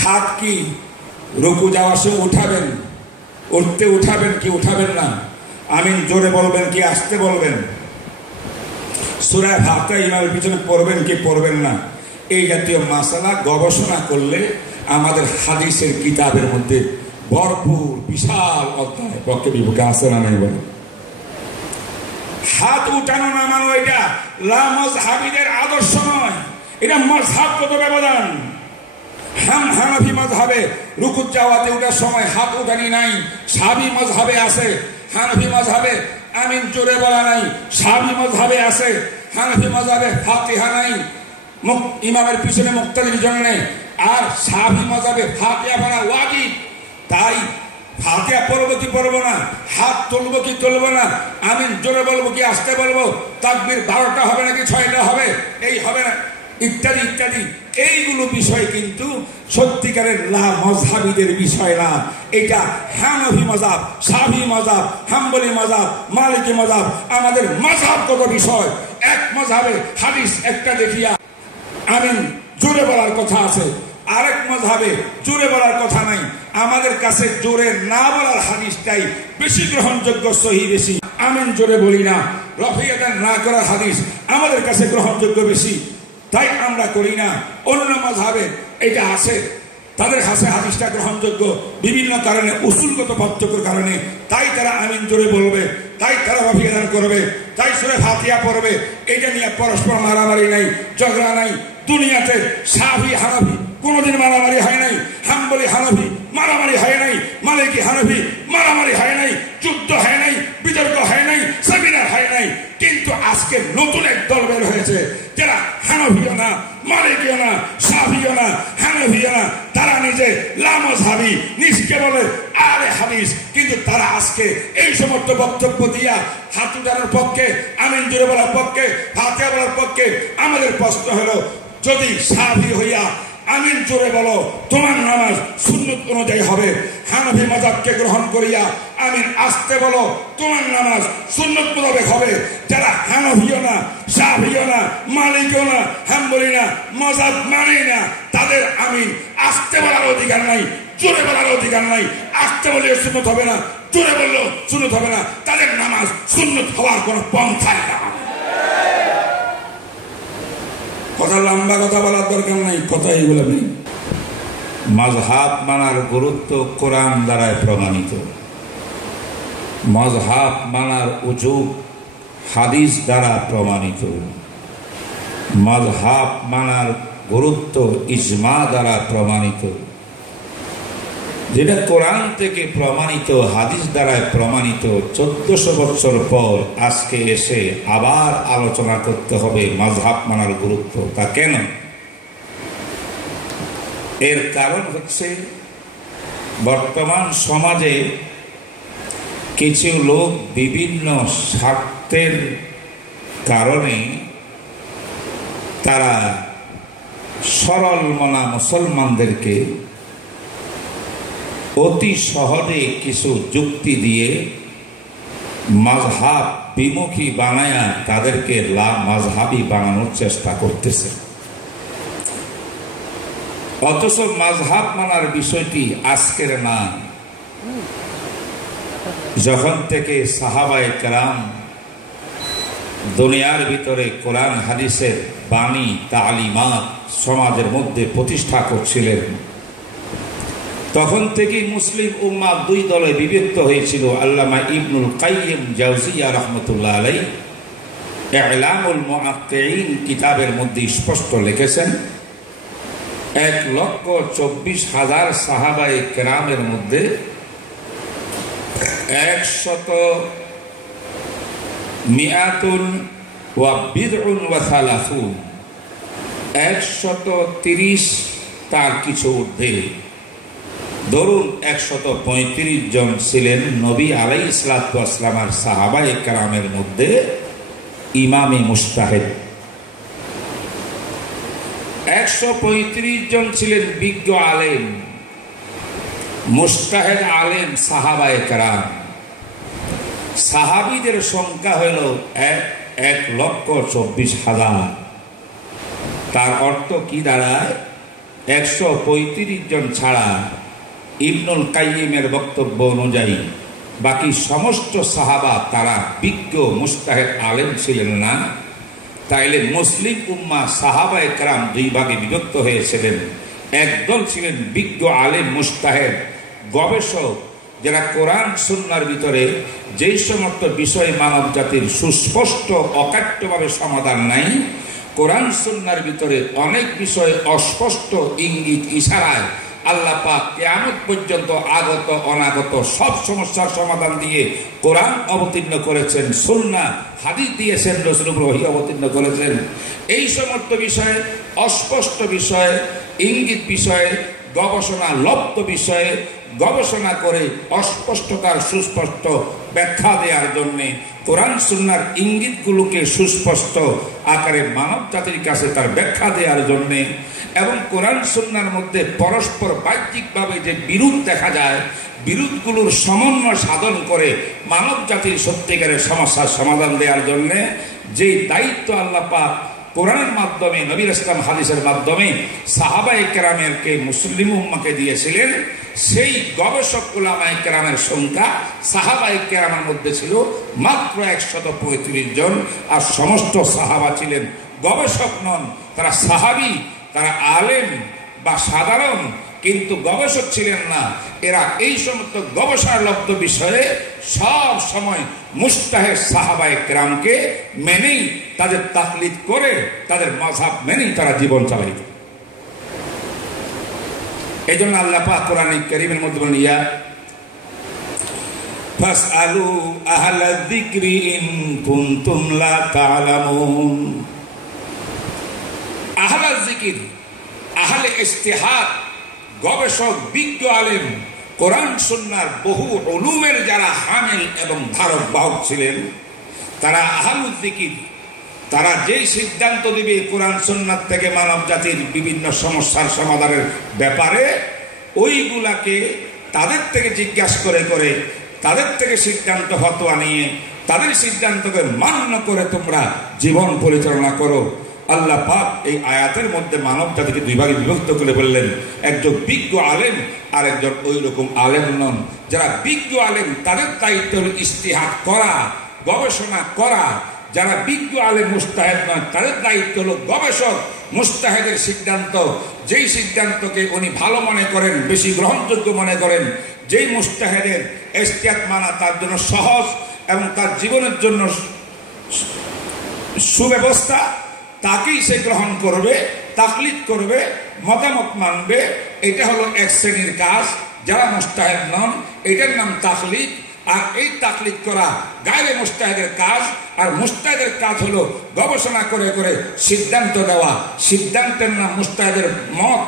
হাত কি রুকু যাওয়ার সময় উঠাবেন, উঠতে উঠাবেন কি উঠাবেন না? আমিন জোরে বলবেন কি আস্তে বলবেন? সূরা ফাতিহা ইমামের পিছনে পড়বেন কি পড়বেন না? এই জাতীয় মাসালা গবেষণা করলে আমাদের হাদিসের কিতাবের মধ্যে ভরপুর বিশাল অধ্যায় পক্ষে বিপক্ষে আছে না নাই বলে। হাত উঠানো নামানো এটা লা মাযহাবীদের আদর্শ নয়, এটা মাযহাবগত ব্যবধান। হানাফি মাযহাবে রুকু যাওয়াতে ওঠার সময় হাত উঠানি নাই, শাফি মাযহাবে আছে। হানাফি মাযহাবে আমিন জোরে বলা নাই, শাফি মাযহাবে আছে। হানাফি মাযহাবে ফাতিহা নাই, ইমামের পিছনে মুক্তাদির জন্য। আর শাফি মাযহাবে ফাতিহা পড়া ওয়াজিব। তাই ফাতিহা পড়বো কি পড়বো না, হাত তুলবো কি তুলবো না, আমিন জোরে বলবো কি আস্তে বলবো, তাকবীর 12টা হবে নাকি 6টা হবে, এই হবে না, ইত্যাদি ইত্যাদি। এইগুলো বিষয় কিন্তু সত্যিকারের লা মাযহাবীদের বিষয় না। এটা হানাফি মাযহাব, শাফি মাযহাব, হাম্বলি মাযহাব, মালিকি মাযহাব, আমাদের মাযহাবগত বিষয়। এক মাযহাবে হাদিস একটা দেখিয়া আমিন জোরে বলার কথা আছে, আরেক মাযহাবে জোরে বলার কথা নাই। আমাদের কাছে জোরে না বলার হাদিসটাই বেশি গ্রহণযোগ্য, সহি বেশি। আমিন জোরে বলি না, রফিয়াদান না করার হাদিস আমাদের কাছে গ্রহণযোগ্য বেশি, তাই আমরা করি না। অন্য মাযহাবে এটা আছে, তাদের কাছে হাদিসটা গ্রহণযোগ্য বিভিন্ন কারণে, উসুলগত পার্থক্যের কারণে। তাই তারা আমিন জোরে বলবে, তাই তারা রফিয়াদান করবে, তাই সূরা ফাতিহা পড়বে। এটা নিয়ে পরস্পর মারামারি নাই, ঝগড়া নাই। দুনিয়াতে শাফি হানাফি কোনোদিন মারামারি হয় নাই, হাম্বলি হানাফি মারামারি হয় নাই, মালিকি হানাফি মারামারি হয় নাই, যুদ্ধ হয় নাই, বিতর্ক হয় নাই, সেমিনার হয় নাই। কিন্তু আজকে নতুন এক দল বের হয়েছে, যারা হানাফিও না, মালিকিও না, শাফিও না, হানাফিও না, তারা নিজে লা মাযহাবী, নিজকে বলে আলে হাদিস। কিন্তু তারা আজকে এই সমস্ত বক্তব্য দিয়া হাত উঠানোর পক্ষে, আমিন জোরে বলার পক্ষে, ফাতিহা বলার পক্ষে। আমাদের প্রশ্ন হলো, যদি শাফি হইয়া আমিন জোরে বলো, তোমার নামাজ সুন্নত অনুযায়ী হবে। হানাফি মাযহাবকে গ্রহণ করিয়া আমিন আস্তে বলো, তোমার নামাজ সুন্নত মোতাবেক হবে। যারা হানাফিও না, শাফিও না, মালিকিও না, হাম্বলি না, মাযহাব মানে না, তাদের আমিন আস্তে বলার অধিকার নাই, জোরে বলার অধিকার নাই। আস্তে বললে সুন্নত হবে না, জোরে বললেও সুন্নত হবে না। তাদের নামাজ সুন্নত হওয়ার কোনো পন্থাই না। কথা লম্বা কথা বলার দরকার নাই, কথা এইগুলো নেই। মাযহাব মানার গুরুত্ব কোরআন দ্বারায় প্রমাণিত, মাযহাব মানার উজুব হাদিস দ্বারা প্রমাণিত, মাযহাব মানার গুরুত্ব ইজমা দ্বারা প্রমাণিত। যেটা কোরআন থেকে প্রমাণিত, হাদিস দ্বারায় প্রমাণিত, 1400 বছর পর আজকে এসে আবার আলোচনা করতে হবে মাযহাব মানার গুরুত্ব। তা কেন? এর কারণ হচ্ছে বর্তমান সমাজে কিছু লোক বিভিন্ন স্বার্থের কারণে তারা সরল মনা মুসলমানদেরকে অতি সহজে কিছু যুক্তি দিয়ে মাযহাব বিমুখী বানায়া তাদেরকে লা মাযহাবী বানানোর চেষ্টা করতেছে। অথচ মাযহাব মানার বিষয়টি আজকের না, যখন থেকে সাহাবায়ে কেরাম দুনিয়ার ভিতরে কোরআন হাদিসের বাণী তালিমাত সমাজের মধ্যে প্রতিষ্ঠা করছিলেন, তখন থেকেই মুসলিম উম্মাহ দুই দলে বিভক্ত হয়েছিল। আল্লামা ইবনুল কাইয়িম জাওজিয়া রাহমাতুল্লাহ আলাইহি ইলামুল মুআক্কিঈন কিতাবের মধ্যে স্পষ্ট লিখেছেন, 1,24,000 সাহাবায়ে কেরামের মধ্যে 130 তার কিছু ঊর্ধ্বে, ধরুন 135 জন ছিলেন নবী আলাইহিস সালাতু ওয়াস সালামের সাহাবায়ে কেরামের মধ্যে ইমামে মুজতাহিদ। 135 জন ছিলেন বিজ্ঞ আলেম, মুজতাহিদ আলেম সাহাবায়ে কেরাম। সাহাবীদের সংখ্যা হল 1,24,000। তার অর্থ কি দাঁড়ায়? 135 জন ছাড়া ইবনুল কাইয়িমের বক্তব্য অনুযায়ী বাকি সমস্ত সাহাবা তারা বিজ্ঞ মুজতাহিদ আলেম ছিলেন না। তাইলে মুসলিম উম্মাহ সাহাবায়ে কেরাম দুই ভাগে বিভক্ত হয়েছিলেন। একদল ছিলেন বিজ্ঞ আলেম মুজতাহিদ গবেষক, যারা কোরআন সুন্নাহর ভিতরে যেই সমস্ত বিষয় মানব জাতির সুস্পষ্ট অকাট্যভাবে সমাধান নাই, কোরআন সুন্নাহর ভিতরে অনেক বিষয় অস্পষ্ট ইঙ্গিত ইশারায় আল্লাহ পাক কিয়ামত পর্যন্ত আগত অনাগত সব সমস্যার সমাধান দিয়ে কোরআন অবতীর্ণ করেছেন, সুন্নাহ হাদিস দিয়েছেন, রাসূলুর ওহী অবতীর্ণ করেছেন। এই সমস্ত বিষয়ে অস্পষ্ট বিষয়ে ইঙ্গিত বিষয়ে গবেষণা লব্ধ বিষয়ে গবেষণা করে অস্পষ্টতার সুস্পষ্ট ব্যাখ্যা দেওয়ার জন্যে কোরআন সুন্নাহর ইঙ্গিতগুলোকে সুস্পষ্ট আকারে মানব জাতির কাছে তার ব্যাখ্যা দেওয়ার জন্যে এবং কোরআন সুন্নাহর মধ্যে পরস্পর বাহ্যিকভাবে যে বিরোধ দেখা যায়, বিরোধগুলোর সমন্বয় সাধন করে মানব জাতির সত্যিকারের সমস্যার সমাধান দেওয়ার জন্যে যে দায়িত্ব আল্লাহ পাক কোরআনের মাধ্যমে নবীর ইসলাম হাদিসের মাধ্যমে সাহাবায়ে কেরামকে মুসলিম উম্মাহকে দিয়েছিলেন, সেই গবেষক উলামায়ে কেরামের সংখ্যা সাহাবায়ে কেরামের মধ্যে ছিল মাত্র 135 জন। আর সমস্ত সাহাবা ছিলেন গবেষক নন, তারা সাহাবী, তারা আলেম বা সাধারণ, কিন্তু গবেষক ছিলেন না। এরা এই সমস্ত গবেষণালব্ধ বিষয়ে সব সময় মুজতাহিদ সাহাবায়ে কেরামকে মেনেই তাদের তাকলিদ করে তাদের মাযহাব মেনেই তারা জীবন চালাইত। এই জন্য আল্লাহ পাক কোরআনে কারীমের মধ্যে বলেন, ইয়া ফাসআলু আহলা যিকরি ইন কুনতুম লা তা'লামুন। আহলা যিকির, আহলে ইজতিহাদ, গবেষক, বিজ্ঞ আলেম, কোরআন সুন্নাহর বহু উলুমের যারা হামিল এবং ধারক বাহক ছিলেন, তারা আহলুল যিকির, তারা যেই সিদ্ধান্ত দিবে কোরআন সুন্নাহ থেকে মানব জাতির বিভিন্ন সমস্যার সমাধানের ব্যাপারে, ওইগুলাকে তাদের থেকে জিজ্ঞাসা করে করে তাদের থেকে সিদ্ধান্ত ফতোয়া নিয়ে তাদের সিদ্ধান্তকে মান্য করে তোমরা জীবন পরিচালনা করো। আল্লাহ পাক এই আয়াতের মধ্যে মানব জাতিকে দুই ভাগে বিভক্ত করে বললেন, একজন বিজ্ঞ আলেম আর একজন ওই রকম আলেম নন। যারা বিজ্ঞ আলেম তাদের দায়িত্ব হল ইজতিহাদ করা, গবেষণা করা। যারা বিজ্ঞ আলেম মুজতাহিদ নন তাদের দায়িত্ব হল গবেষক। মুজতাহিদের সিদ্ধান্ত, যেই সিদ্ধান্তকে উনি ভালো মনে করেন, বেশি গ্রহণযোগ্য মনে করেন, যেই মুজতাহিদের ইজতিহাদ মানা তার জন্য সহজ এবং তার জীবনের জন্য সুব্যবস্থা, তাকেই সে গ্রহণ করবে, তাকলিদ করবে, মতামত মানবে। এটা হলো এক শ্রেণীর কাজ। যারা মুজতাহিদ নন এটার নাম তাকলিদ। আর এই তাকলিদ করা গায়রে মুজতাহিদের কাজ। আর মুজতাহিদের কাজ হলো গবেষণা করে করে সিদ্ধান্ত দেওয়া। সিদ্ধান্তের নাম মুজতাহিদের মত,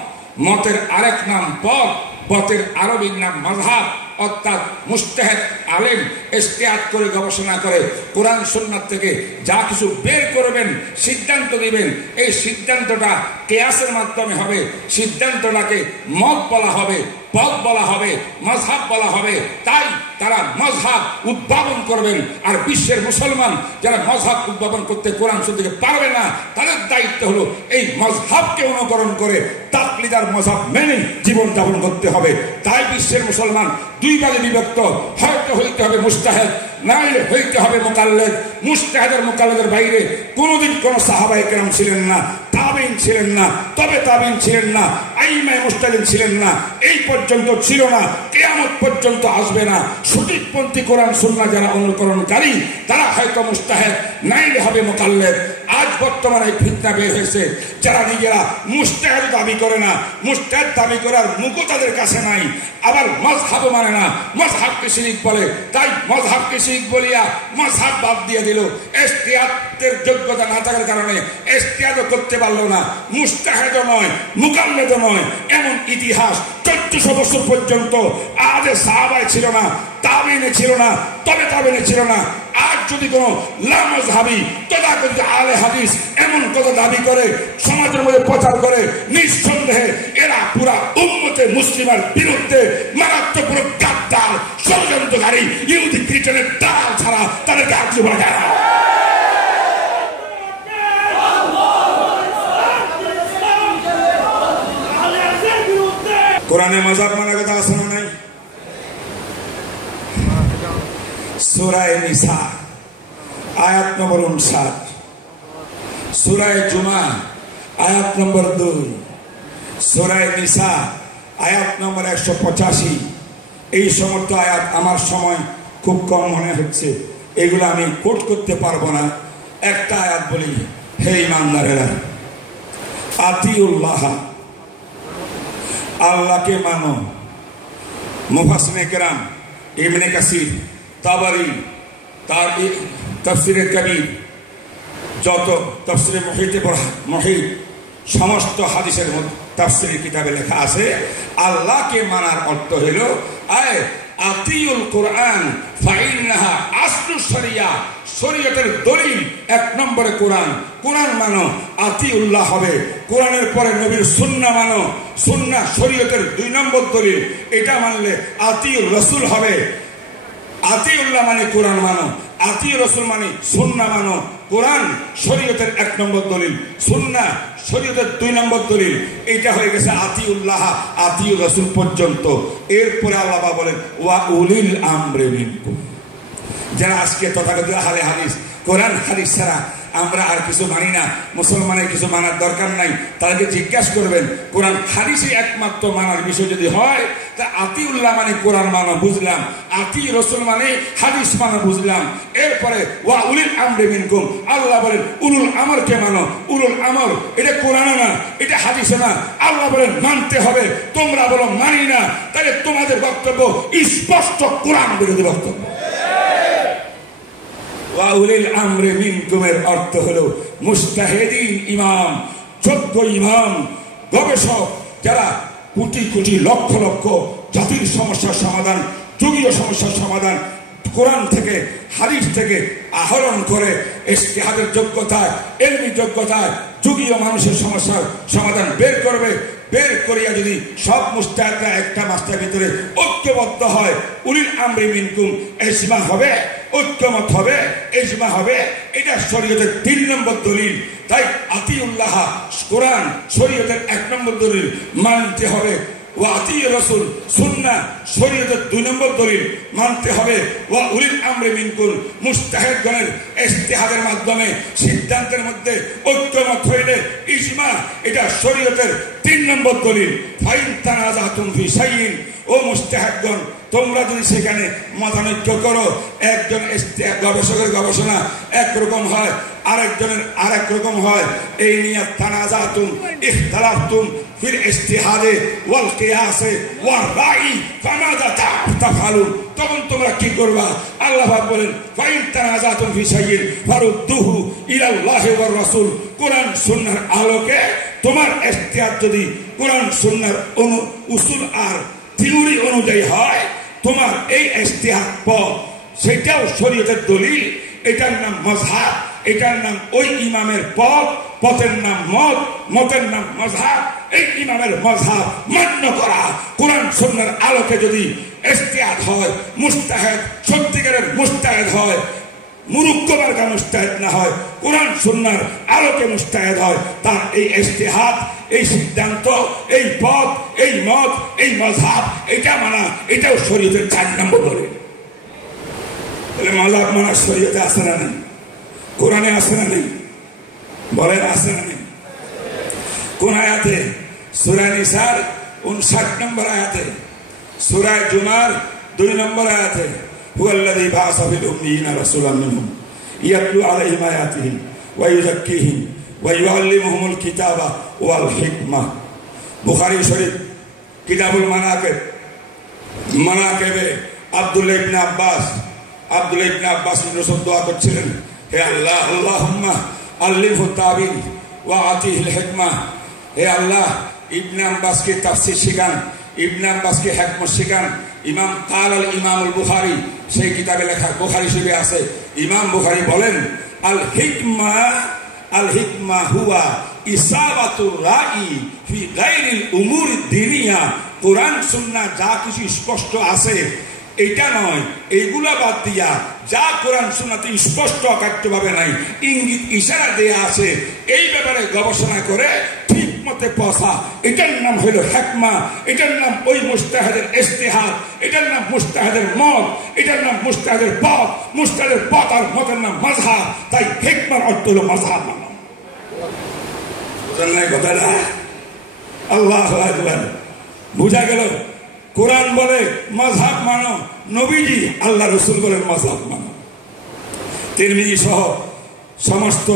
মতের আরেক নাম পথ, পথের আরবির নাম মাযহাব। অর্থাৎ মুজতাহিদ আলেম ইজতিহাদ করে গবেষণা করে কোরআন সুন্নাহ থেকে যা কিছু বের করবেন, সিদ্ধান্ত দিবেন, এই সিদ্ধান্তটা কিয়াসের মাধ্যমে হবে। সিদ্ধান্তটাকে মত বলা হবে, পথ বলা হবে, মাযহাব বলা হবে। তাই তারা মাযহাব উদ্ভাবন করবেন। আর বিশ্বের মুসলমান যারা মাযহাব উদ্ভাবন করতে কোরআন সুন্নাহ থেকে পারবে না, তাদের দায়িত্ব হলো এই মাযহাবকে অনুকরণ করে তাকলিদার মাযহাব মেনে জীবন যাপন করতে হবে। তাই বিশ্বের মুসলমান দুই ভাগে বিভক্ত। হয়তো হইতে হবে মুজতাহিদ, নাইলে হইতে হবে মুকাল্লিদ। মুজতাহিদের মুকাল্লিদের বাইরে কোনোদিন কোন সাহাবায়ে কেরাম ছিলেন না, তাবিঈন ছিলেন না, তবে তাবিঈন ছিলেন না, আইম্মায়ে মুজতাহিদিন ছিলেন না। এই পর্যন্ত ছিল না, কিয়ামত পর্যন্ত আসবে না। সঠিকপন্থী কোরআন সুন্নাহ যারা অনুকরণকারী তারা হয়তো মুজতাহিদ, নাইলে হবে মুকাল্লিদ। আজ বর্তমানে এই ফিতনা বের হয়েছে, যারা নিজেরা মুজতাহিদ দাবি করে না, মুজতাহিদ দাবি করার মুখও তাদের কাছে নাই, আবার মাযহাবও মানে না, মাযহাবকে শিরক বলে। তাই মাযহাবকে শিরক বলিয়া মাযহাব বাদ দিয়ে দিল। ইজতিহাদের যোগ্যতা না থাকার কারণে ইজতিহাদও করতে পারলো না, মুজতাহিদও নয়, মুকাল্লিদও নয়। এমন ইতিহাস 1400 বছর পর্যন্ত আদে সাহাবায়ে ছিল না, তাবিঈনে ছিল না, তবে তাবিঈনে ছিল না। আজ যদি কোনো লামাযহাবী তথাকথিত আলে হাদিস এমন কথা দাবি করে, সমাজের মধ্যে প্রচার করে, নিঃসন্দেহে এরা পুরা উম্মতে মুসলিমার বিরুদ্ধে মারাত্মক পুরো গাদ্দার, ষড়যন্ত্রকারী, ইহুদি খ্রিস্টানের দালাল ছাড়া তাদেরকে আর কিছু বলা যায় না। কোরআনে মাযহাব মানার কথা আছে না নাই? সূরা নিসা আয়াত নম্বর 59, সূরা জুমা আয়াত নম্বর 2, সূরা নিসা আয়াত নম্বর 185। এই সমস্ত আয়াত আমার সময় খুব কম মনে হচ্ছে, এগুলো আমি কোট করতে পারবো না। একটা আয়াত বলি, হে ইমানদারেরা, আতিউল্লাহ, আল্লাহকে মানো। মুফাসসিরিনে কেরাম ইবনে কাসির, তাবারি, তার তাফসিরে কবির, যত তাফসিরে মুহিত সমস্ত হাদিসের মধ্যে তাফসিরের কিতাবে লেখা আছে, আল্লাহকে মানার অর্থ হইল আতিউল কোরআন ফাইন্নাহা আসলু শরিয়া, শরীয়তের দলিল 1 নম্বরে কোরআন। কোরআন মানো, আতিউল্লাহ হবে। কোরআনের পরে নবীর সুন্নাহ মানো, সুন্নাহ শরীয়তের 2 নম্বর দলিল। এটা মানলে আতিউর রাসূল হবে। আতিউল্লাহ মানে কোরআন মানো, আতিউর রাসূল মানে সুন্নাহ মানো। কোরআন শরীয়তের 1 নম্বর দলিল, সুন্নাহ শরীয়তের 2 নম্বর দলিল। এটা হয়ে গেছে আতিউল্লাহ, আতিউর রাসূল পর্যন্ত। এরপরে আল্লাহ বলেন ওয়া উলিল আমরি মিনকুম, যারা আজকে তথাকথিত আহলে হাদিস, কোরআন হাদিস ছাড়া আমরা আর কিছু মানি না, মুসলমানের কিছু মানার দরকার নাই, তাদেরকে জিজ্ঞাসা করবেন কোরআন হাদিসই একমাত্র মানার বিষয় যদি হয়, তা আতিউল্লাহ মানে কোরআন মানো বুঝলাম, আতি রাসূল মানে হাদিস মানো বুঝলাম। এরপরে ওয়া উলিল আমরি মিনকুম, আল্লাহ বলেন উলুল আমরকে মানো। উলুল আমর এটা কোরআনও না, এটা হাদিসও না। আল্লাহ বলেন মানতে হবে, তোমরা বলো মানি না, তাহলে তোমাদের বক্তব্য স্পষ্ট কোরআন বিরোধী বক্তব্য। ওয়া উলিল আমরি মিনকুমের অর্থ হলো মুজতাহিদিন ইমাম, যোগ্য ইমাম, গবেষক, যারা কোটি কোটি লক্ষ লক্ষ জাতির সমস্যার সমাধান, যুগীয় সমস্যার সমাধান কোরআন থেকে হাদিস থেকে আহরণ করে ইজতিহাদের যোগ্যতায়, ইলমি যোগ্যতায় যুগীয় মানুষের সমস্যার সমাধান বের করবে। বের করিয়া যদি সব মুজতাহিদরা একটা মাসটার ভিতরে ঐক্যবদ্ধ হয়, উলিল আমরি মিনকুম ইজমা হবে, ঐক্যমত হবে, ইজমা হবে। এটা শরীয়তের 3 নম্বর দলিল। তাই আতিউল্লাহ কোরআন শরীয়তের 1 নম্বর দলিল মানতে হবে। ওয়া আতিউর রাসূল সুন্নাহ শরীয়তের 2 নম্বর দলিল মানতে হবে। ওয়া উলিল আমরি মিনকুম মুজতাহিদগণের ইজতিহাদের মাধ্যমে সিদ্ধান্তের মধ্যে ঐক্যমত হইলে ইজমা, এটা শরীয়তের 3 নম্বর দলিল। ফাইন তানাজাতুম ফি শাইইন, ও মুজতাহিদগণ, তোমরা যদি সেখানে মতানৈক্য করো, একজন গবেষকের গবেষণা একরকম হয়, আরেকজনের আরেক রকম হয়, এই নিয়ে তানাজাতুম ইখতালাফতুম ফিল ইজতিহাদে ওয়াল কিয়াসে ওয়ার রাই ফামাযা তাফআলুন, তখন তোমরা কি করবা? আল্লাহ পাক বলেন ফাইন তানাজাতুম ফি শাইইন ফারুদ্দুহু ইলাল্লাহি ওয়ার রাসূল, কোরআন সুন্নাহর আলোকে তোমার ইজতিহাদ যদি কোরআন সুন্নাহর উসুল আর থিওরি অনুযায়ী হয়, তোমার এই ইজতিহাদ পথ সেটাও শরীয়তের দলিল। এটার নাম মাযহাব, এটার নাম ওই ইমামের পথ, পথের নাম মত, মতের নাম মাযহাব। এই ইমামের মাযহাব মান্য করা, কোরআন সুন্নাহর আলোকে যদি ইজতিহাদ হয়, মুজতাহিদ সত্যিকারের মুজতাহিদ হয়, মুরুক্কবারকা মুজতাহিদ না হয়, কোরআন সুন্নাহর আলোকে মুজতাহিদ হয়, তার এই ইজতিহাদ, এই সিদ্ধান্ত, এই পথ, এই মত, এই মাযহাব, এটা মানা, এটাও শরীয়তের 4 নম্বর দলিল। তাহলে মাযহাব মানা শরীয়তে আছে না নেই? কোরআনে আছে না নেই? বলেন আছে না নেই? কোন আয়াতে? সূরা নিসার 59 নম্বর আয়াতে, সূরা জুমার 2 নম্বর আয়াতে, হুয়াল্লাযী বা'আসা ফিল উম্মিয়িনা রাসূলাম মিনহুম ইয়াতলু আলাইহিম আয়াতিহি ওয়া ইউযাক্কিহিম ওয়া ইউআল্লিমুহুমুল কিতাবা ওয়াল হিকমা। বুখারী শরীফ কিতাবুল মানাকিবে আব্দুল্লাহ ইবনে আব্বাস রাসূল দোয়া করছিলেন, হে আল্লাহ, আল্লাহুম্মা আল্লিমহু তাবিল ওয়া আতিহিল হিকমা, হে আল্লাহ ইবনে আব্বাসকে তাফসীর শিখান, ইবনে আব্বাসকে হিকমত শিখান। ইমাম কালাল ইমামুল বুখারী, সেই কিতাবে লেখা, বুখারী শরীফে আছে, ইমাম বুখারী বলেন আল হিকমা হুয়া ইসাবাতুর রাই ফি গায়রিল উমুরিদ দিনিয়া। কোরআন সুন্নাহ যা কিছু স্পষ্ট আছে এটা নয়, এইগুলা বাদ দিয়া যা কোরআন সুন্নাহতে স্পষ্ট অকাট্যভাবে নাই, ইঙ্গিত ইশারা দেয়া আছে, এই ব্যাপারে গবেষণা করে ঠিক হিকমতে পৌঁছা, এটার নাম হইল হিকমা, এটার নাম ওই মুজতাহিদের ইজতিহাদ, এটার নাম মুজতাহিদের মত, এটার নাম মুজতাহিদের পথ, মুজতাহিদের পথ আর মতের নাম মাযহাব। তাই হিকমার অর্থ হলো মাযহাব মানো। বুঝলেন না কথাটা? আল্লাহু আকবার। বুঝা গেল? কোরআন বলে মাযহাব মানো, নবীজি আল্লাহ রাসূল বলেন মাযহাব মানো। তিরমিজি সহ সমস্ত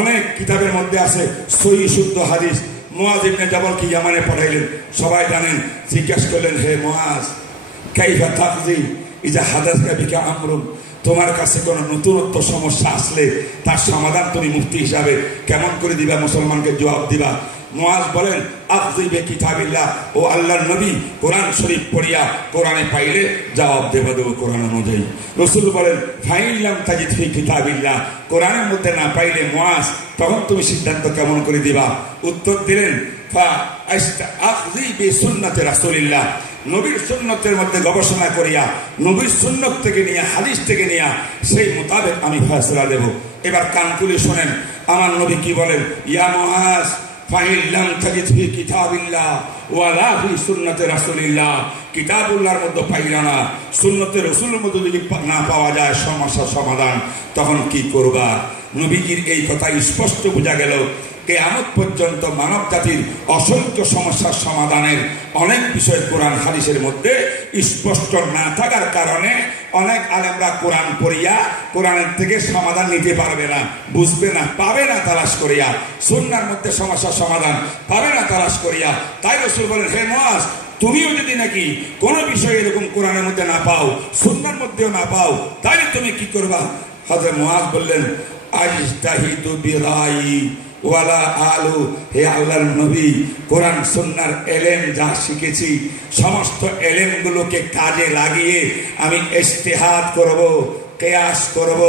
অনেক কিতাবের মধ্যে আছে সহিহ শুদ্ধ হাদিস। মুআজ ইবনে জাবালকে ইয়ামানে পাঠাইলেন, সবাই জানেন। জিজ্ঞাসা করলেন, হে মুআজ, কাইফা তাকযি ইজা হাদাসকা বিকা আমরুন, তোমার কাছে কোনো নতুনত্ব সমস্যা আসলে তার সমাধান তুমি মুফতি হিসাবে কেমন করে দিবা, মুসলমানকে জবাব দিবা? মুআজ বলেন, আকযি বি কিতাবিল্লাহ, ও আল্লাহর নবী কোরআন শরীফ পড়িয়া কোরআনে পাইলে জবাব দেব কোরআন অনুযায়ী। রাসূল বলেন, ফাইন লাম তাজিদ ফি কিতাবিল্লাহ, কোরআনের মধ্যে না পাইলে মুআজ তখন তুমি সিদ্ধান্ত কেমন করে দিবা? উত্তর দিলেন, ফা আকযি বি সুন্নতি রাসূলিল্লাহ, নবীর সুন্নতের মধ্যে গবেষণা করিয়া, নবীর সুন্নত থেকে নিয়ে, হাদিস থেকে নিয়ে সেই মোতাবেক আমি ফয়সালা দেব। এবার কান খুলে শোনেন আমার নবী কি বলেন, ইয়া মুআজ ফাইন লাম তাজিদ ফি কিতাবিল্লাহ ওয়ালা ফি সুন্নতি রাসূলিল্লাহ, কিতাবুল্লাহর মধ্যে পাইলা না, সুন্নতে রাসূলের মধ্যে যদি না পাওয়া যায় সমস্যার সমাধান, তখন কি করবা? নবীজির এই কথা স্পষ্ট বোঝা গেল কিয়ামত পর্যন্ত মানব জাতির অসংখ্য সমস্যার সমাধানের অনেক বিষয় কোরআন হাদিসের মধ্যে স্পষ্ট না থাকার কারণে অনেক আলেমরা কোরআন পড়িয়া কোরআনের থেকে সমাধান নিতে পারবে না, বুঝবে না, পাবে না তালাশ করিয়া, সুন্নাহর মধ্যে সমস্যার সমাধান পাবে না তালাশ করিয়া। তাই রাসূল বলেন, হে মুআজ, তুমিও যদি নাকি কোনো বিষয় এরকম কোরআনের মধ্যে না পাও, সুন্নাহর মধ্যেও না পাও, তাহলে তুমি কি করবা? হযরত মুআজ বললেন, আজতাহিদু বিরাই ওয়ালা আলু, হে আল্লাহর নবী, কোরআন সুন্নাহর এলেম যা শিখেছি সমস্ত এলেমগুলোকে কাজে লাগিয়ে আমি ইজতিহাদ করব, কিয়াস করব,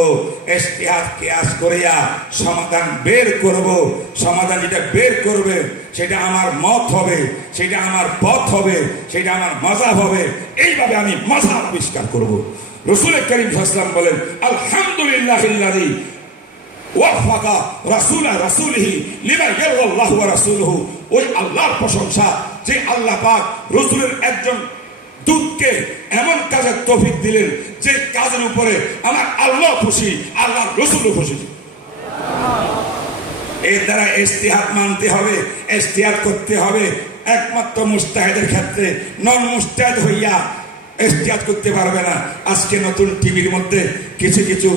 ইজতিহাদ কিয়াস করিয়া সমাধান বের করব। সমাধান যেটা বের করবে সেটা আমার মত হবে, সেটা আমার পথ হবে, সেটা আমার মাযহাব হবে। এইভাবে আমি মাযহাব আবিষ্কার করব। রাসূল করিম সাল্লাল্লাহু আলাইহি ওয়াসাল্লাম বলেন, আলহামদুলিল্লাহিল্লাযী ওয়াফাকা রাসূলা রাসূলিহি লিমা ইয়ারদাল্লাহু ওয়া রাসূলুহু, ওই আল্লাহর প্রশংসা যে আল্লাহ পাক রাসূলের একজন দূতকে এমন কাজের তৌফিক দিলেন যে কাজের উপরে আমার আল্লাহ খুশি, আল্লাহর রাসূলও খুশি। এর দ্বারা ইজতিহাদ মানতে হবে, ইজতিহাদ করতে হবে। একমাত্র মুজতাহিদের ক্ষেত্রে নন মুজতাহিদ হইয়া ইজতিহাদ করতে পারবে না। আজকে নতুন টিভির মধ্যে কিছু কিছু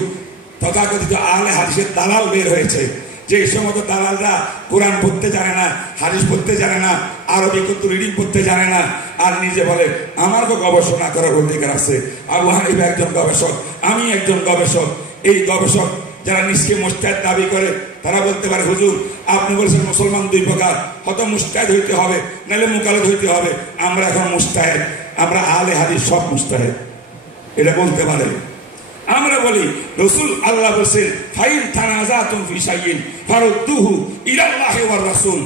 তথাকথিত আহলে হাদিসের দালাল বের হয়েছে, যে সমস্ত দালালরা কোরআন পড়তে জানে না, হাদিস পড়তে জানে না, আরবি রিডিং পড়তে জানে না, আর নিজে বলে আমার তো গবেষণা করার অধিকার আছে, আবু হানিফা একজন গবেষক, আমি একজন গবেষক। এই গবেষক যারা নিজকে মুজতাহিদ দাবি করে তারা বলতে পারে, হুজুর আপনি বলছেন মুসলমান দুই প্রকার, হয়তো মুজতাহিদ হইতে হবে, নাহলে মুকাল্লিদ হইতে হবে। আমরা এখন মুজতাহিদ, আমরা আহলে হাদিস সব মুজতাহিদ, এটা বলতে পারে। আমরা বলি রাসূল আল্লাহ বলেন, ফাইন তানাজাতুম ফি শাইইন ফারুদ্দুহু ইলাল্লাহি ওয়ার রাসূল।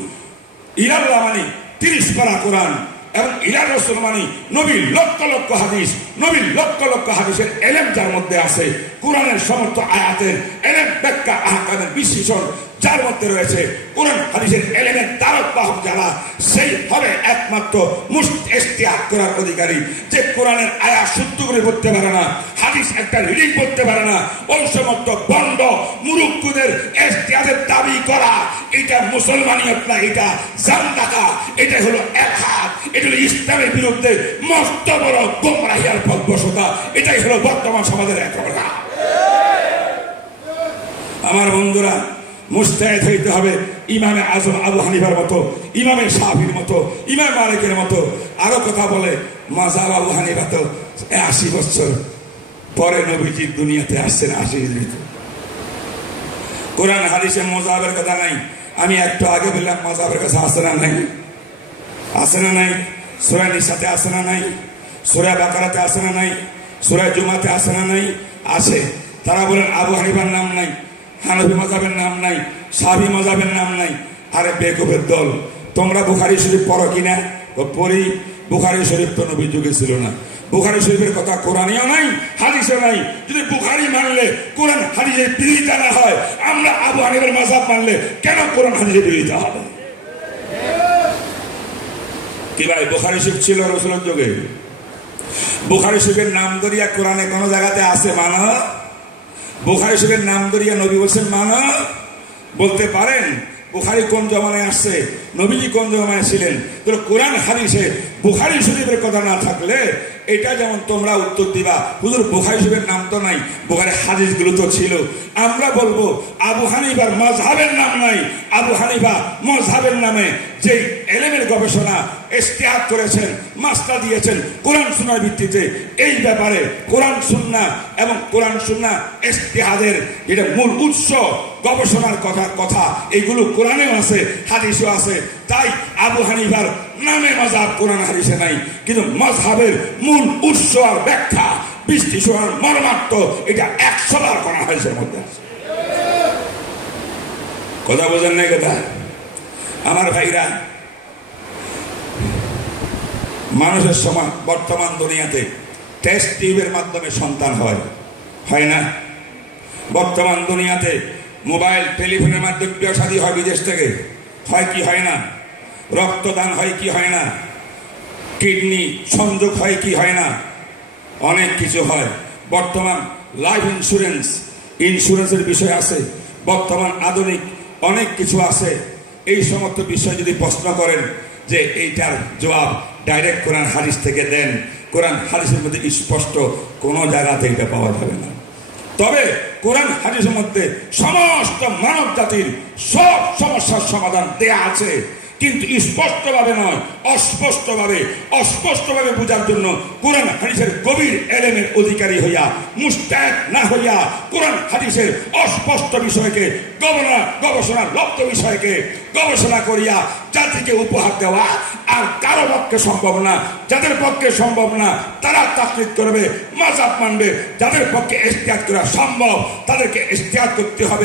ইলাল্লাহ মানে 30 পারা কোরআন, এবং ইলা রাসূল মানে নবীর লক্ষ লক্ষ হাদিস, নবীর লক্ষ লক্ষ হাদিসের এলেম যার মধ্যে আছে, কোরআনের সমস্ত আয়াতের এলেম, ব্যাখ্যা, আহকামের বিশ্লেষণ যার মধ্যে রয়েছে, কোরআন হাদিসের এলেমের দারত বাহক যারা, সেই হবে একমাত্র ইজতিহাদ করার অধিকারী। যে কোরআনের আয়াত শুদ্ধ করে পড়তে পারে না, হাদিস একটা রিডিং করতে পারে না, ওই সমস্ত বন্ড মুরুক্কুদের ইজতিহাদের দাবি করা, এটা মুসলমানিয়ত না, এটা জান্দাকা, এটা হলো ইলহাদ, এটা হলো ইসলামের বিরুদ্ধে মস্ত বড় গোমরাহিয়ার পথভ্রষ্টতা। এটাই হলো বর্তমান সমাজের এক অবস্থা। আমার বন্ধুরা, মুজতাহিদ হইতে হবে ইমামে আজম আবু হানিফার মতো, ইমামে শাফির মতো, ইমাম মালিকের মতো। আরো কথা বলে মাযহাব আবু হানিফা তো 80 বছর পরে নবীজি দুনিয়াতে আসছেন, 80 হিজরিতে। কোরআন হাদিসে মাযহাবের কথা নাই। আমি একটু আগে বললাম মাযহাবের কথা আছে না নাই? আছে না নাই? সূরা নিসাতে আছে না নাই? সূরা বাকারাতে আছে না নাই? সূরা জুমাতে আছে না নাই? আছে। তারা বলেন আবু হানিফার নাম নাই, হানফি মাযহাবের নাম নাই, শাফি মাযহাবের নাম নাই। আরে বেকুবের দল, তোমরা বুখারী শরীফ পড়ো কিনা? পড়ি। বুখারী শরীফ তো নবীর যুগে ছিল না। বুখারী শরীফের কথা কোরআনেও নাই, হাদিসে নাই। যদি বুখারী মানলে কোরআন হাদিসের বিরোধিতা না হয়, আমরা আবু হানিফার মাযহাব মানলে কেন কোরআন হাদিসের বিরোধিতা হবে? কি ভাই, বুখারী শরীফ ছিল রাসূলের যুগে? বুখারী শরীফের নাম ধরিয়া কোরআনে কোন জায়গাতে আছে মানো? বুখারী শরীফের নাম ধরিয়া নবী বলছেন মানো? বলতে পারেন? বুখারী কোন জমানায় আসছে, নবীজি কোন জমানায় ছিলেন? তো কোরআন হাদিসে বুখারী শরীফের কথা না থাকলে এটা যেমন তোমরা উত্তর দিবা হুজুর বুখারী শরীফের নাম তো নাই, বুখারী হাদিসগুলো তো ছিল। আমরা বলবো আবু হানিফার মাযহাবের নাম নাই, আবু হানিফা মাযহাবের নামে যে ইলমের গবেষণা ইজতিহাদ করেছেন, মাসলা দিয়েছেন কোরআন সুন্নাহর ভিত্তিতে, এই ব্যাপারে কোরআন সুন্নাহ এবং কোরআন সুন্নাহ ইজতিহাদের যেটা মূল উৎস গবেষণার কথা এইগুলো কোরআনেও আছে, হাদিসেও আছে। তাই আবু হানিফার নামে মাযহাব কোরআন হাদিসে নাই, কিন্তু মাযহাবের মূল উৎস আর ব্যাখ্যা বিশ্লেষণ আর মর্মার্থ এটা 100 বার কোরআন হাদিসের মধ্যে আছে। কথা বোঝেন নাই কথা? আমার ভাইরা, মানুষের সময় বর্তমান দুনিয়াতে টেস্ট টিউবের মাধ্যমে সন্তান হয় না? বর্তমান দুনিয়াতে মোবাইল টেলিফোনের মাধ্যমে বিয়ে শাদী হয়, বিদেশ থেকে হয় কি হয় না? রক্তদান হয় কি হয় না? কিডনি সংযোগ হয় কি হয় না? অনেক কিছু হয়। বর্তমান লাইফ ইন্স্যুরেন্সের বিষয় আছে, বর্তমান আধুনিক অনেক কিছু আছে। এই সমস্ত বিষয় যদি প্রশ্ন করেন যে এইটার জবাব ডাইরেক্ট কোরআন হাদিস থেকে দেন, কোরআন হাদিসের মধ্যে স্পষ্ট কোনো জায়গাতে এটা পাওয়া যাবে না। তবে কোরআন হাদিসের মধ্যে সমস্ত মানব জাতির সব সমস্যার সমাধান দেয়া আছে, কিন্তু স্পষ্টভাবে নয়, অস্পষ্টভাবে বোঝার জন্য কোরআন হাদিসের গভীর ইলমের অধিকারী হইয়া, মুস্তাহিদ না হইয়া কোরআন হাদিসের অস্পষ্ট বিষয়কে গবেষণা লব্ধ বিষয়কে গবেষণা করিয়া জাতিকে উপহার দেওয়া আর কারো পক্ষে সম্ভব না। যাদের পক্ষে সম্ভব না তারা তাকলিদ করবে, মাযহাব মানবে। যাদের পক্ষে ইজতিহাদ করা সম্ভব তাদেরকে ইজতিহাদ করতে হবে।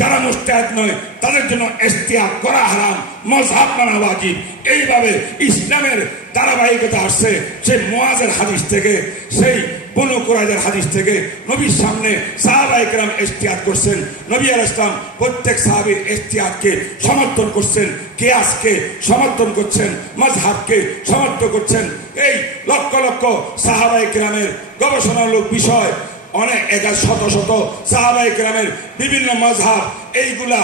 যারা মুস্তাহিদ নয় তাদের জন্য ইজতিহাদ করা হারাম, মাযহাব মানা ওয়াজিব। এইভাবে ইসলামের ধারাবাহিকতা আসছে সেই মুআজের হাদিস থেকে, সেই বনু কুরাইজার হাদিস থেকে। নবীর সামনে সাহাবায়ে কেরাম ইজতিহাদ করছেন, নবী আলাইহিস সালাম প্রত্যেক সাহাবীর ইজতিহাদকে সমর্থন করছেন, কিয়াসকে সমর্থন করছেন, মাযহাবকে সমর্থন করছেন। এই লক্ষ লক্ষ সাহাবায়ে কেরামের গবেষণামূলক বিষয়, অনেক শত সাহাবায়ে কেরামের বিভিন্ন মাযহাব, এইগুলা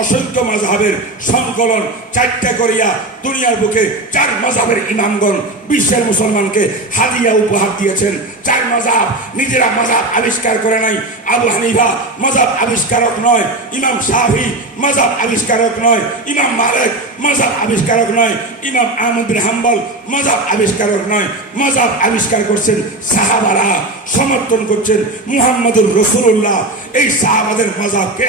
অসংখ্য মাযহাবের সংকলন 4টা করিয়া দুনিয়ার বুকে 4 মাযহাবের ইমামগণ বিশ্বের মুসলমানকে হাদিয়া উপহার দিয়েছেন। 4 মাযহাব, নিজেরা মাযহাব আবিষ্কার করে নাই। আবু হানিফা মাযহাব আবিষ্কারক নয়, ইমাম শাফি মাযহাব আবিষ্কারক নয়, ইমাম মালিক মাযহাব আবিষ্কারক নয়, ইমাম আহমদ বিন হাম্বল মাযহাব আবিষ্কারক নয়। মাযহাব আবিষ্কার করছেন সাহাবারা, সমর্থন করছেন মুহাম্মদুর রাসূলুল্লাহ। এই সাহাবাদের মাযহাবকে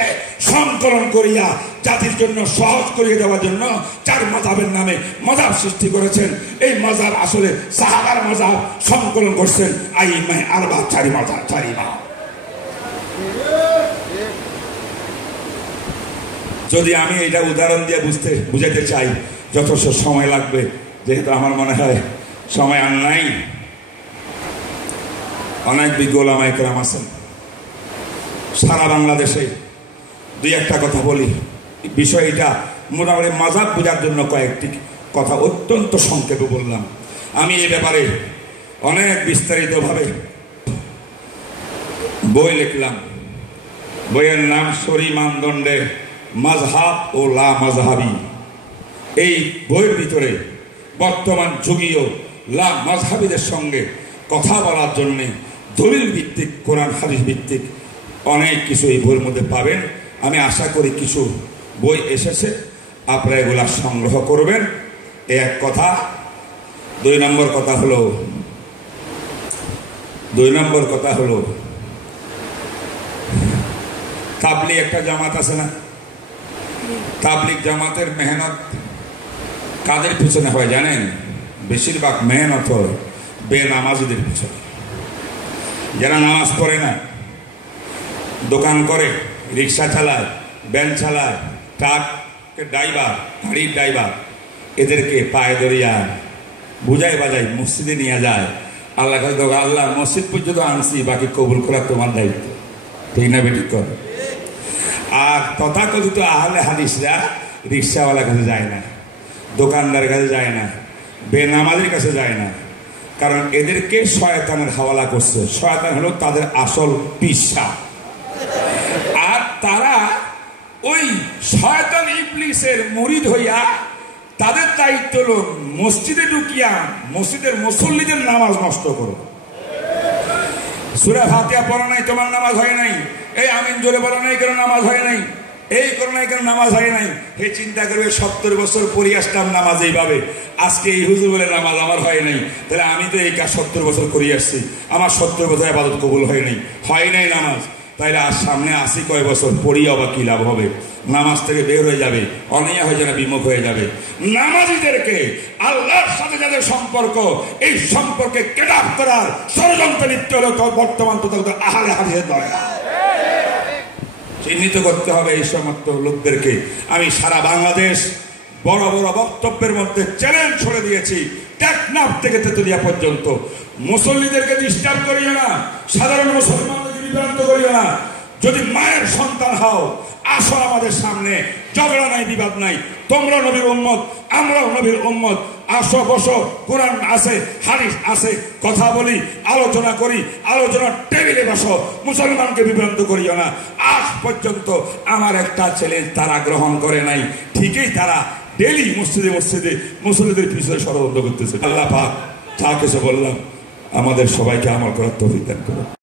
সংকলন করিয়া জাতির জন্য সহজ করিয়ে দেওয়ার জন্য 4 মাযহাবের নামে মাযহাব সৃষ্টি করেছেন। এই মাযহাব আসলে সাহাবার মাযহাব সংকলন করছেন আইম্মায়ে আরবা, 4 মাযহাব, 4 ইমাম। যদি আমি এটা উদাহরণ দিয়ে বুঝাতে চাই যথেষ্ট সময় লাগবে, যেহেতু আমার মনে হয় সময় আর নাই। অনেক বিজ্ঞ ওলামায়ে কেরাম আছেন সারা বাংলাদেশে। 2-1টা কথা বলি। বিষয়টা মোটামুটি মাযহাব বোঝার জন্য কয়েকটি কথা অত্যন্ত সংক্ষেপে বললাম। আমি এই ব্যাপারে অনেক বিস্তারিতভাবে বই লিখলাম। বইয়ের নাম শরী মানদণ্ডে মাযহাব ও লা মাযহাবি। এই বইয়ের ভিতরে বর্তমান যুগীয় লা মাযহাবিদের সঙ্গে কথা বলার জন্যে দলিল ভিত্তিক, কোরআন হাদিস ভিত্তিক অনেক কিছু এই বইয়ের মধ্যে পাবেন। আমি আশা করি কিছু বই এসেছে, আপনারা এগুলা সংগ্রহ করবেন। এক কথা। 2 নম্বর কথা হলো তাবলিগ একটা জামাত আছে না, তাবলিগ জামাতের মেহনত কাদের পিছনে হয় জানেন? বেশিরভাগ মেহনত হয় বেনামাজিদের পিছনে। যারা নামাজ পড়ে না, দোকান করে, রিক্সা চালায়, ভ্যান চালায়, ট্রাকের ড্রাইভার, গাড়ির ড্রাইভার, এদেরকে পায়ে ধরিয়া বুঝাই বাজাই মসজিদে নিয়ে যায়। আল্লাহ কাছে দেখো, আল্লাহ মসজিদ পর্যন্ত আনছি, বাকি কবুল করা তোমার দায়িত্ব। ঠিক না বেঠিক কর? আর তথাকথিত আহলে হাদিসরা রিক্সাওয়ালার কাছে যায় না, দোকানদারের কাছে যায় না, বেনামাজির কাছে যায় না, কারণ এদেরকে শয়তানের হাওয়ালা করছে। শয়তান হলো তাদের আসল পিসা, আর তারা ওই শয়তান ইবলিসের মুরিদ হইয়া তাদের দায়িত্ব হলো মসজিদে ঢুকিয়া মসজিদের মুসল্লিদের নামাজ নষ্ট করো। সূরা ফাতিহা পড়া নাই, তোমার নামাজ হয় নাই। এই আমিন জোরে বলা নাই, কেন নামাজ হয় নাই? এই করোনায় কেন নামাজ হয় নাই? হে চিন্তা করবে 70 বছর পরে আসলাম নামাজ এইভাবে, আজকে এই হুজুর বলে নামাজ আমার হয় নাই, তাহলে আমি তো এই কাজ 70 বছর করে আসছি, আমার 70 বছর ইবাদত কবুল হয় নাই নামাজ, তাইলে আর সামনে 80 কয় বছর পড়ি আবার কি লাভ হবে? নামাজ থেকে বের হয়ে যাবে, অনিয়া হয়ে যাবে, বিমুখ হয়ে যাবে। নামাজীদেরকে আল্লাহর সাথে যাদের সম্পর্ক, এই সম্পর্কে কেটাপ করার ষড়যন্ত্র লিপ্ত হলো বর্তমান তথাগত আহলে হাদিসের দরকার। চিহ্নিত করতে হবে এই সমস্ত লোকদেরকে। আমি সারা বাংলাদেশ বড় বড় বক্তব্যের মধ্যে চ্যালেঞ্জ ছড়ে দিয়েছি, টেকনাফ থেকে তেতুলিয়া পর্যন্ত। মুসল্লিদেরকে ডিস্টার্ব করিও না, সাধারণ মুসলমানদেরকে বিভ্রান্ত করিও না। যদি মায়ের সন্তান হও, আসো আমাদের সামনে, ঝগড়া নাই, বিবাদ নাই। তোমরা নবীর উম্মত, আমরাও নবীর উম্মত। আসো, বসো, কোরআন আছে, হাদিস আছে, কথা বলি, আলোচনা করি, আলোচনার টেবিলে বসো। মুসলমানকে বিভ্রান্ত করিও না। আজ পর্যন্ত আমার একটা চ্যালেঞ্জ তারা গ্রহণ করে নাই, ঠিকই তারা ডেলি মসজিদে মুসল্লিদের পিছনে ষড়যন্ত্র করতেছে। আল্লাহ পাক যা কিছু বললাম আমাদের সবাইকে আমল করার তৌফিক দান করুন।